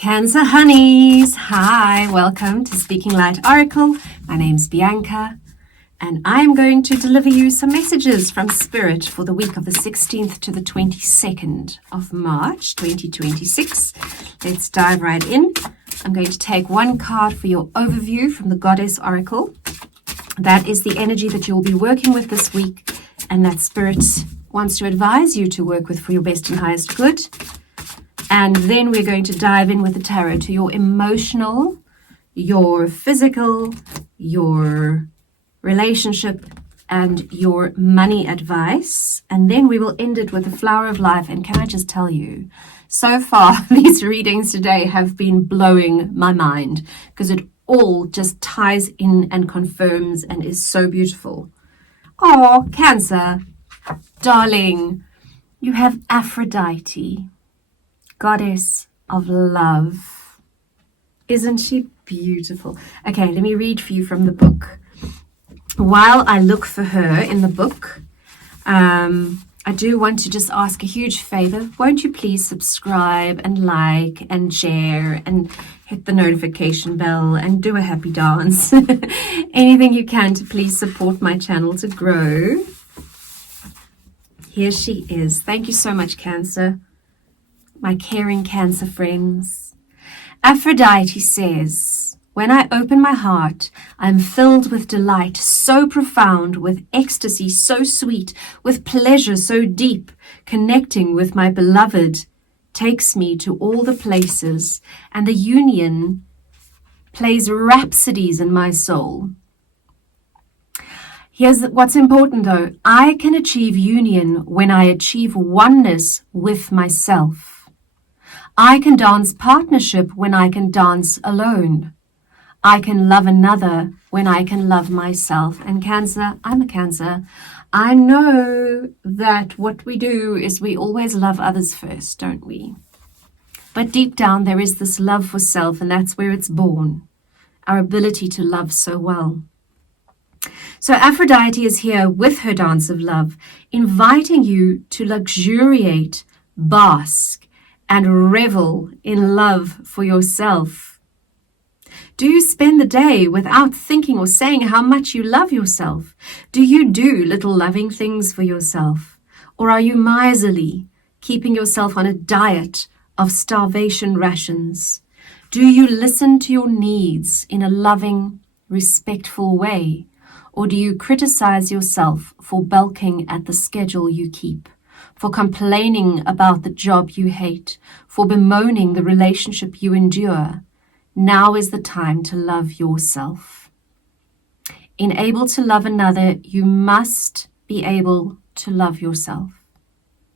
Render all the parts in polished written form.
Cancer Honeys, hi, welcome to Speaking Light Oracle. My name's Bianca, and I'm going to deliver you some messages from Spirit for the week of the 16th to the 22nd of March 2026. Let's dive right in. I'm going to take one card for your overview from the Goddess Oracle. That is the energy that you'll be working with this week, and that Spirit wants to advise you to work with for your best and highest good. And then we're going to dive in with the tarot to your emotional, your physical, your relationship, and your money advice. And then we will end it with the flower of life. And can I just tell you, so far, these readings today have been blowing my mind because it all just ties in and confirms and is so beautiful. Oh, Cancer, darling, you have Aphrodite, Goddess of love. Isn't she beautiful? Okay, let me read for you from the book. While I look for her in the book, I do want to just ask a huge favor. Won't you please subscribe and like and share and hit the notification bell and do a happy dance? Anything you can to please support my channel to grow. Here she is. Thank you so much, Cancer. My caring Cancer friends. Aphrodite says, when I open my heart, I am filled with delight so profound, with ecstasy so sweet, with pleasure so deep. Connecting with my beloved takes me to all the places, and the union plays rhapsodies in my soul. Here's what's important though. I can achieve union when I achieve oneness with myself. I can dance partnership when I can dance alone. I can love another when I can love myself. And Cancer, I'm a Cancer. I know that what we do is we always love others first, don't we? But deep down there is this love for self, and that's where it's born. Our ability to love so well. So Aphrodite is here with her dance of love, inviting you to luxuriate, bask, and revel in love for yourself. Do you spend the day without thinking or saying how much you love yourself? Do you do little loving things for yourself? Or are you miserly, keeping yourself on a diet of starvation rations? Do you listen to your needs in a loving, respectful way? Or do you criticize yourself for bulking at the schedule you keep? For complaining about the job you hate, for bemoaning the relationship you endure? Now is the time to love yourself. In able to love another, you must be able to love yourself.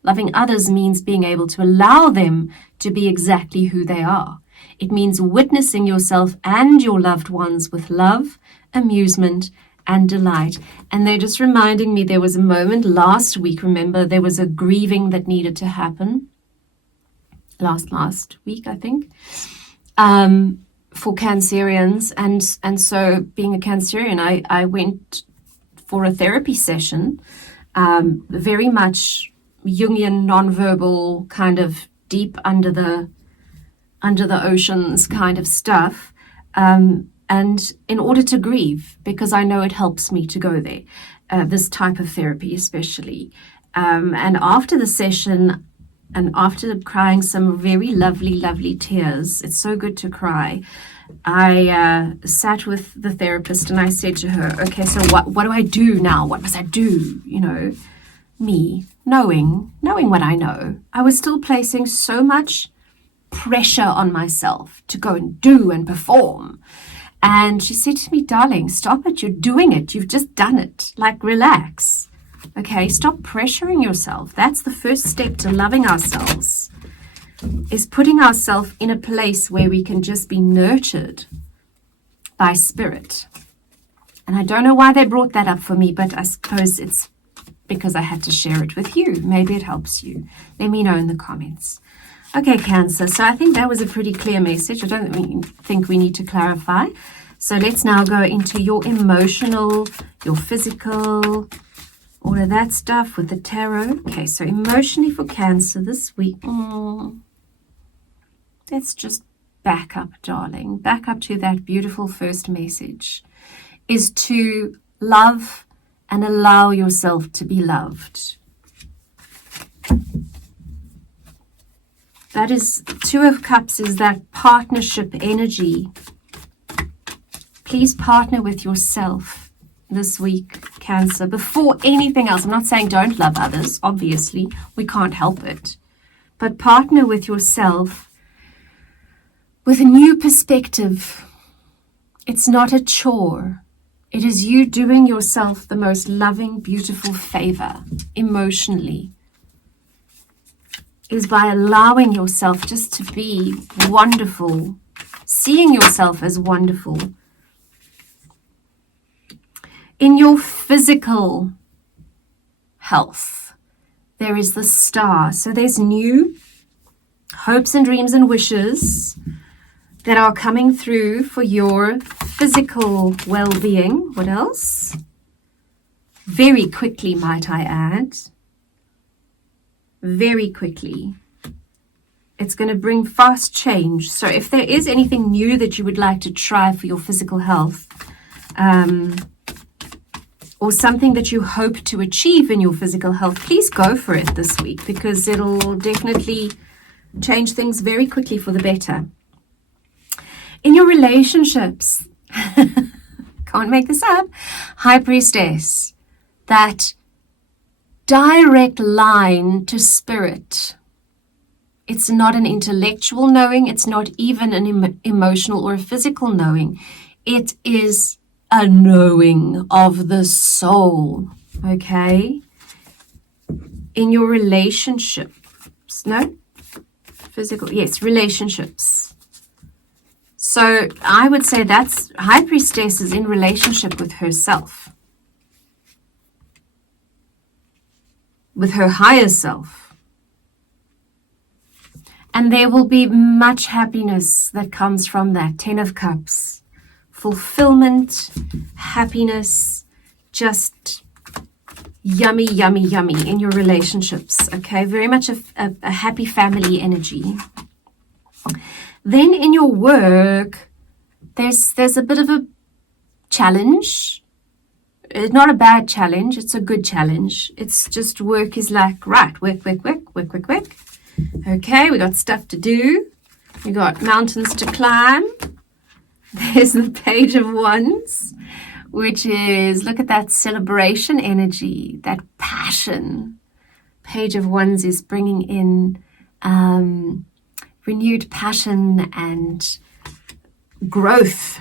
Loving others means being able to allow them to be exactly who they are. It means witnessing yourself and your loved ones with love, amusement, and delight. And they're just reminding me there was a moment last week, remember, there was a grieving that needed to happen. Last week, I think, for Cancerians. And so being a Cancerian, I went for a therapy session, very much Jungian, nonverbal, kind of deep under the oceans kind of stuff. And in order to grieve, because I know it helps me to go there, this type of therapy especially. And after the session, and after crying some very lovely, lovely tears, it's so good to cry, I sat with the therapist and I said to her, okay, so what do I do now? What must I do? You know, me, knowing what I know, I was still placing so much pressure on myself to go and do and perform. And she said to me, darling, stop it. You're doing it. You've just done it. Like, relax. Okay, stop pressuring yourself. That's the first step to loving ourselves, is putting ourselves in a place where we can just be nurtured by spirit. And I don't know why they brought that up for me, but I suppose it's because I had to share it with you. Maybe it helps you. Let me know in the comments. Okay, Cancer, so I think that was a pretty clear message. I don't think we need to clarify. So let's now go into your emotional, your physical, all of that stuff with the tarot. Okay, so emotionally for Cancer this week. Let's just back up, darling, back up to that beautiful first message, is to love and allow yourself to be loved. That is, Two of Cups is that partnership energy. Please partner with yourself this week, Cancer, before anything else. I'm not saying don't love others, obviously, we can't help it. But partner with yourself with a new perspective. It's not a chore. It is you doing yourself the most loving, beautiful favor emotionally. Is by allowing yourself just to be wonderful, seeing yourself as wonderful. In your physical health, there is the Star. So there's new hopes and dreams and wishes that are coming through for your physical well-being. What else? Very quickly, might I add. Very quickly. It's going to bring fast change. So if there is anything new that you would like to try for your physical health, or something that you hope to achieve in your physical health, please go for it this week, because it'll definitely change things very quickly for the better. In your relationships, can't make this up, High Priestess, that direct line to spirit. It's not an intellectual knowing. It's not even an emotional or a physical knowing. It is a knowing of the soul. Okay? In your relationships. No? Physical. Yes, relationships. So I would say that's High Priestess is in relationship with herself. With her higher self. And there will be much happiness that comes from that. 10 of Cups. Fulfillment, happiness, just yummy, yummy, yummy in your relationships. Okay, very much a happy family energy. Then in your work, there's a bit of a challenge. It's not a bad challenge, it's a good challenge. It's just work is like, right, work. Okay, we got stuff to do. We got mountains to climb. There's the Page of Wands, which is, look at that celebration energy, that passion. Page of Wands is bringing in renewed passion and growth.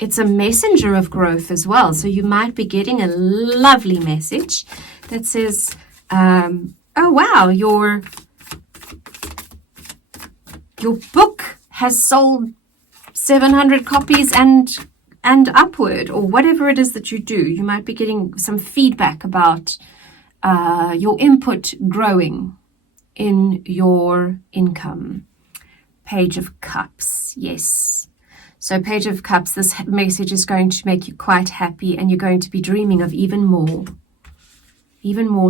It's a messenger of growth as well. So you might be getting a lovely message that says, oh wow, your book has sold 700 copies and upward, or whatever it is that you do. You might be getting some feedback about your input growing in your income. Page of Cups, yes. So Page of Cups, this message is going to make you quite happy, and you're going to be dreaming of even more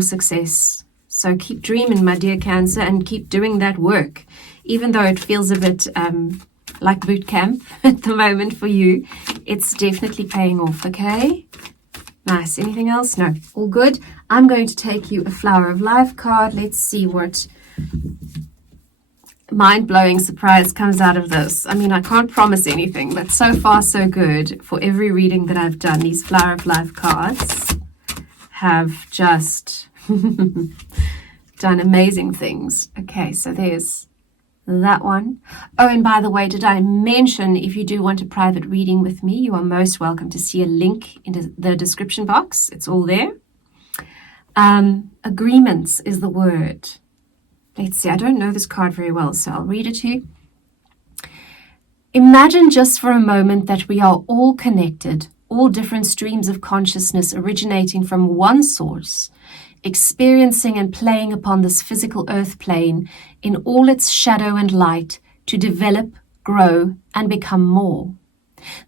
success. So keep dreaming, my dear Cancer, and keep doing that work. Even though it feels a bit like boot camp at the moment for you, it's definitely paying off, okay? Nice. Anything else? No. All good. I'm going to take you a Flower of Life card. Let's see what mind-blowing surprise comes out of this. I mean, I can't promise anything, but so far so good. For every reading that I've done, these Flower of Life cards have just done amazing things. Okay, so there's that one. Oh, and by the way, did I mention if you do want a private reading with me, you are most welcome to see a link in the description box. It's all there. Agreements is the word. Let's see, I don't know this card very well, so I'll read it to you. Imagine just for a moment that we are all connected, all different streams of consciousness originating from one source, experiencing and playing upon this physical earth plane in all its shadow and light to develop, grow, and become more.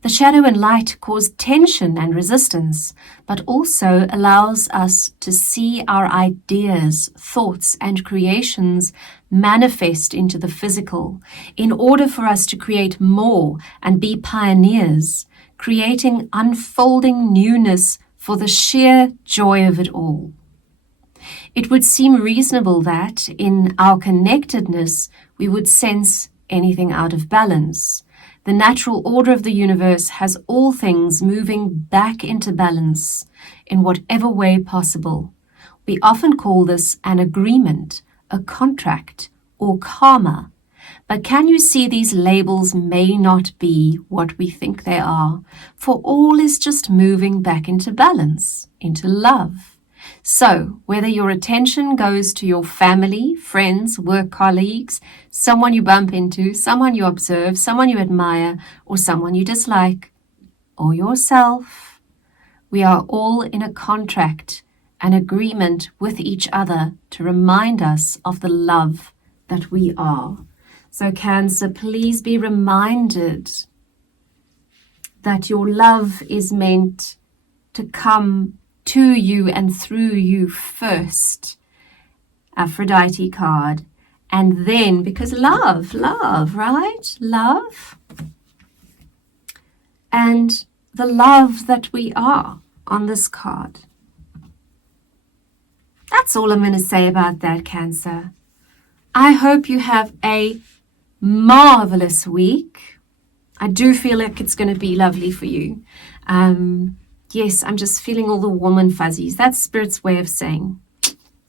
The shadow and light cause tension and resistance, but also allows us to see our ideas, thoughts, and creations manifest into the physical in order for us to create more and be pioneers, creating unfolding newness for the sheer joy of it all. It would seem reasonable that, in our connectedness, we would sense anything out of balance. The natural order of the universe has all things moving back into balance in whatever way possible. We often call this an agreement, a contract, or karma. But can you see these labels may not be what we think they are, for all is just moving back into balance, into love. So, whether your attention goes to your family, friends, work colleagues, someone you bump into, someone you observe, someone you admire, or someone you dislike, or yourself, we are all in a contract, an agreement with each other to remind us of the love that we are. So, Cancer, please be reminded that your love is meant to come to you and through you first, Aphrodite card, and then, because love, right? Love, and the love that we are on this card. That's all I'm going to say about that, Cancer. I hope you have a marvelous week. I do feel like it's going to be lovely for you. Yes, I'm just feeling all the warm and fuzzies. That's Spirit's way of saying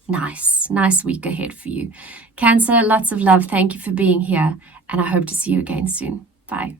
nice week ahead for you. Cancer, lots of love. Thank you for being here, and I hope to see you again soon. Bye.